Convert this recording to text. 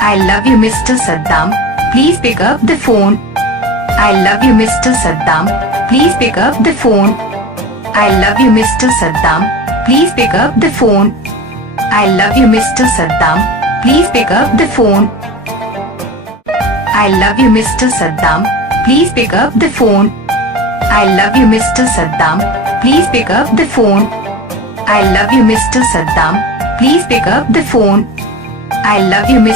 I love you, Mr. Saddam. Please pick up the phone. I love you, Mr. Saddam. Please pick up the phone. I love you, Mr. Saddam. Please pick up the phone. I love you, Mr. Saddam. Please pick up the phone. I love you, Mr. Saddam. Please pick up the phone. I love you, Mr. Saddam. Please pick up the phone. I love you, Mr. Saddam. Please pick up the phone. I love you, Mr.